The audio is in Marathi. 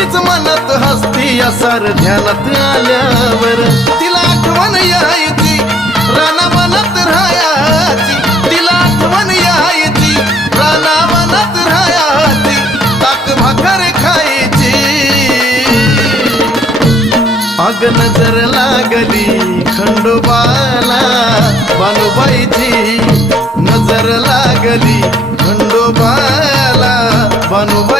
तीच मनात हसती असार ध्यानात आल्यावर तिला आठवण यायची रानावनात राहायची तिला आठवण यायची रानावनात राहायची ताक भाकर खायची अग नजर लागली खंडोबाला बानुबाईची नजर लागली खंडोबाला बानुबाई